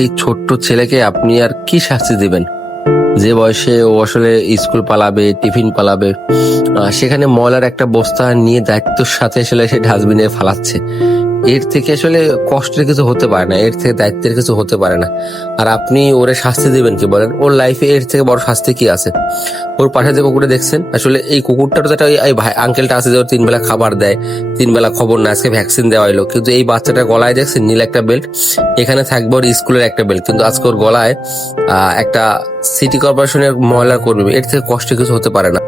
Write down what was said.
এই ছোট্ট ছেলেকে আপনি আর কি শাস্তি দিবেন? যে বয়সে ও আসলে স্কুল পালাবে, টিফিন পালাবে, সেখানে ময়লার একটা বস্তা নিয়ে দায়িত্বর সাথে আসলে সে ডাস্টবিনে ফালাচ্ছে। এর থেকে আসলে কষ্টের কিছু হতে পারে না, এর থেকে দায়িত্বের কিছু হতে পারে না। আর আপনি ওরে শাস্তি দিবেন কি বলেন? ওর লাইফে এর থেকে বড় শাস্তি কি আছে? ওর পাশে যে কুকুরটা দেখছেন, আসলে এই কুকুরটার যেটা এই ভাই আঙ্কেলটা আছে যে ওর 3 বেলা খাবার দেয়, 3 বেলা খবর না, আজকে ভ্যাকসিন দেওয়া হলো, কিন্তু এই বাচ্চাটার গলায় দেখছেন নীল একটা বেল্ট, এখানে থাকবে ওর স্কুলের একটা বেল্ট, কিন্তু আজকে ওর গলায় একটা সিটি কর্পোরেশনের মহিলা কর্মী। এর থেকে কষ্ট কিছু হতে পারে না।